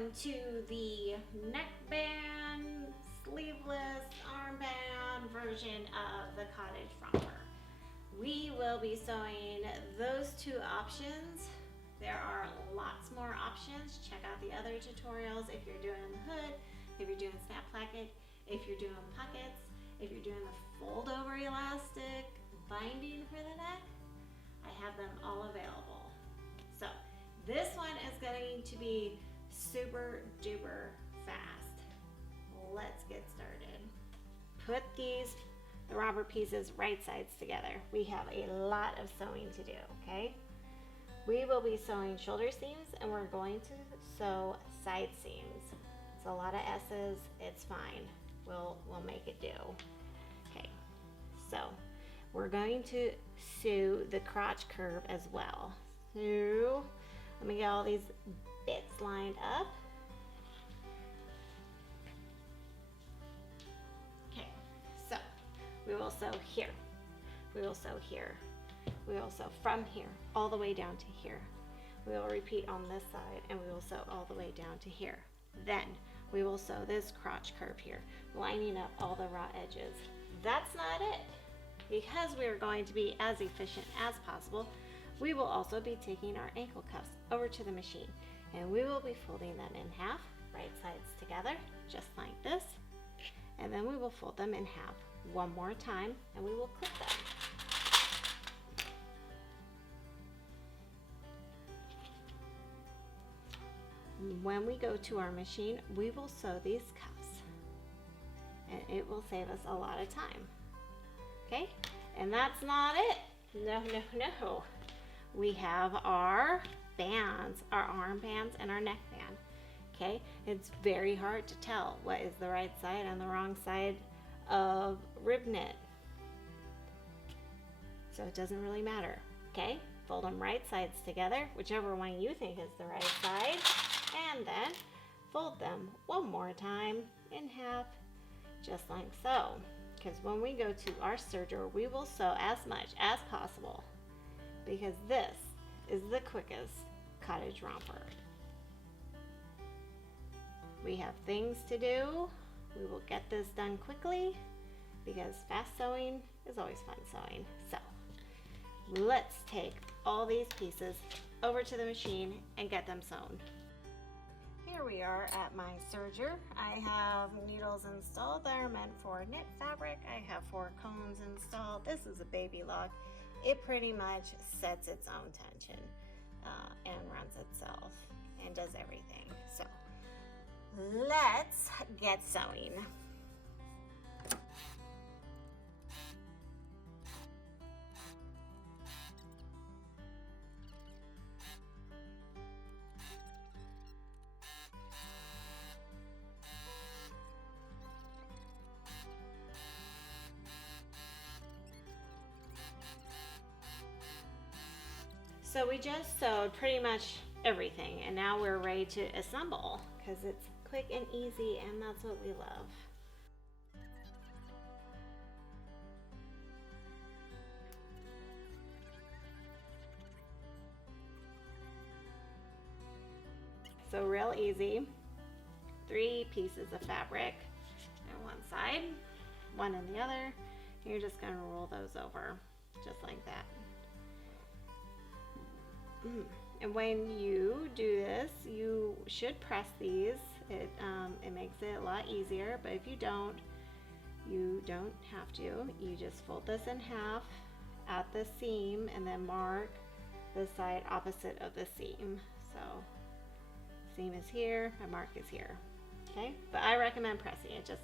Welcome to the neckband, sleeveless, armband version of the Cottage Romper. We will be sewing those two options. There are lots more options. Check out the other tutorials if you're doing the hood, if you're doing snap placket, if you're doing pockets, if you're doing the fold over elastic, binding for the neck. I have them all available. So this one is going to be super duper fast. Let's get started. Put the romper pieces right sides together. We have a lot of sewing to do, okay? We will be sewing shoulder seams and we're going to sew side seams. It's a lot of S's, it's fine. We'll make it do. Okay, so we're going to sew the crotch curve as well. So let me get all these bits lined up. Okay, so we will sew here. We will sew here. We will sew from here all the way down to here. We will repeat on this side and we will sew all the way down to here. Then we will sew this crotch curve here, lining up all the raw edges. That's not it. Because we are going to be as efficient as possible, we will also be taking our ankle cuffs over to the machine and we will be folding them in half, right sides together, just like this. And then we will fold them in half one more time and we will clip them. When we go to our machine, we will sew these cuffs and it will save us a lot of time. Okay, and that's not it. No. We have our bands, our armbands and our neckband. Okay, it's very hard to tell what is the right side and the wrong side of rib knit. So it doesn't really matter. Okay, fold them right sides together, whichever one you think is the right side, and then fold them one more time in half, just like so. Because when we go to our serger, we will sew as much as possible because this is the quickest cottage romper. We have things to do. We will get this done quickly because fast sewing is always fun sewing. So let's take all these pieces over to the machine and get them sewn. Here we are at my serger. I have needles installed that are meant for knit fabric. I have 4 cones installed. This is a baby log. It pretty much sets its own tension and runs itself and does everything. So let's get sewing. So we just sewed pretty much everything and now we're ready to assemble because it's quick and easy and that's what we love. So real easy. 3 pieces of fabric on one side, one on the other. You're just going to roll those over just like that. And when you do this, you should press these. It makes it a lot easier, but if you don't have to. You just fold this in half at the seam and then mark the side opposite of the seam. So seam is here, my mark is here. Okay, but I recommend pressing it.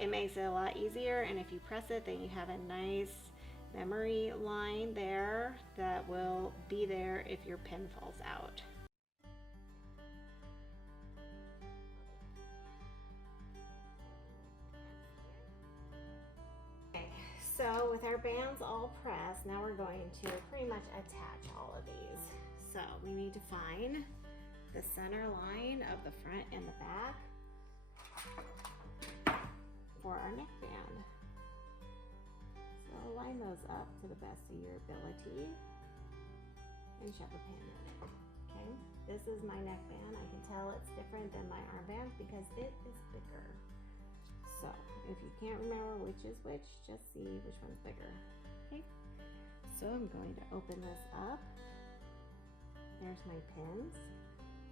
It makes it a lot easier, and if you press it, then you have a nice memory line there that will be there if your pin falls out. Okay, so with our bands all pressed, now we're going to pretty much attach all of these. So we need to find the center line of the front and the back for our neckband. So line those up to the best of your ability and shove a pin in it. Okay, this is my neckband. I can tell it's different than my armbands because it is bigger. So if you can't remember which is which, just see which one's bigger. Okay, so I'm going to open this up. There's my pins.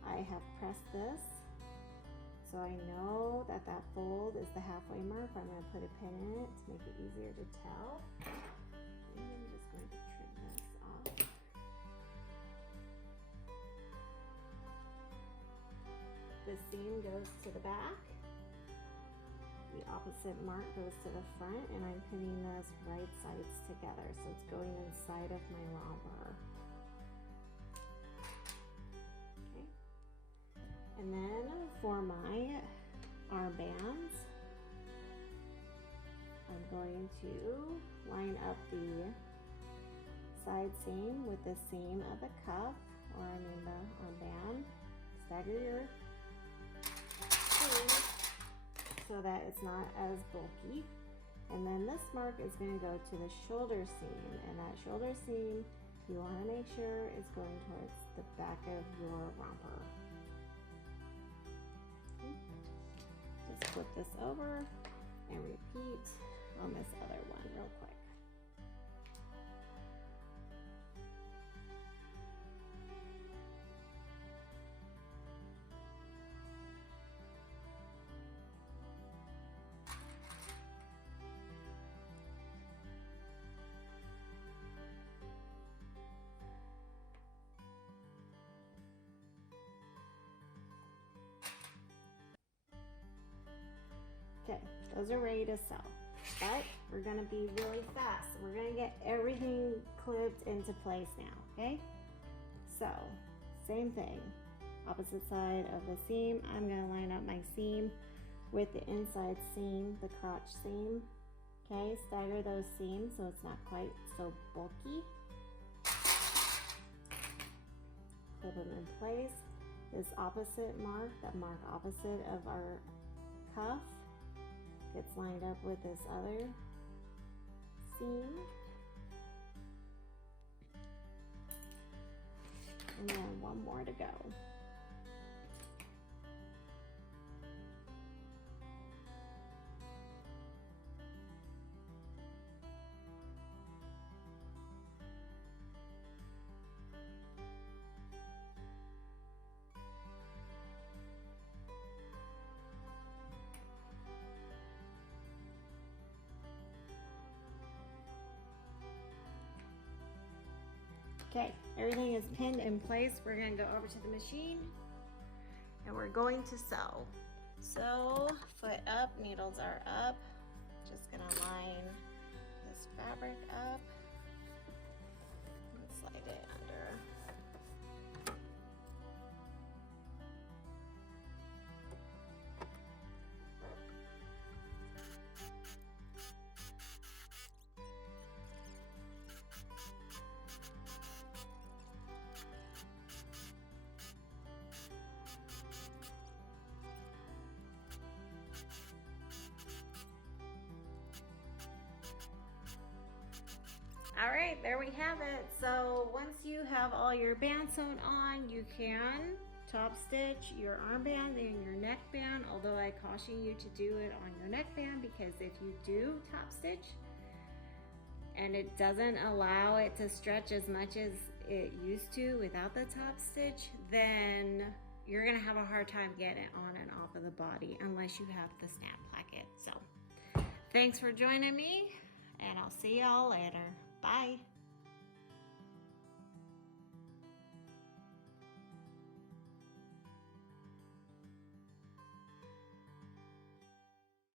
I have pressed this, so I know that that fold is the halfway mark. I'm going to put a pin in it to make it easier to tell. And I'm just going to trim this off. The seam goes to the back. The opposite mark goes to the front, and I'm pinning this right sides together, so it's going inside of my romper. Okay. And then for my armbands, I'm going to line up the side seam with the seam of the cuff, or I mean the armband. Stagger your seams so that it's not as bulky. And then this mark is going to go to the shoulder seam, and that shoulder seam you want to make sure is going towards the back of your romper. Okay. Just flip this over and repeat on this other one real quick. Okay, those are ready to sew, but we're gonna be really fast. We're gonna get everything clipped into place now, okay? So, same thing, opposite side of the seam. I'm gonna line up my seam with the inside seam, the crotch seam. Okay, stagger those seams so it's not quite so bulky. Clip them in place. This opposite mark, that mark opposite of our cuff, gets lined up with this other seam. And then one more to go. Okay, everything is pinned in place. We're gonna go over to the machine and we're going to sew. So, foot up, needles are up. Just gonna line this fabric up and slide it under. All right, there we have it. So once you have all your bands sewn on, you can top stitch your armband and your neckband, although I caution you to do it on your neckband, because if you do top stitch and it doesn't allow it to stretch as much as it used to without the top stitch, then you're gonna have a hard time getting it on and off of the body unless you have the snap placket. So thanks for joining me, and I'll see y'all later. Bye.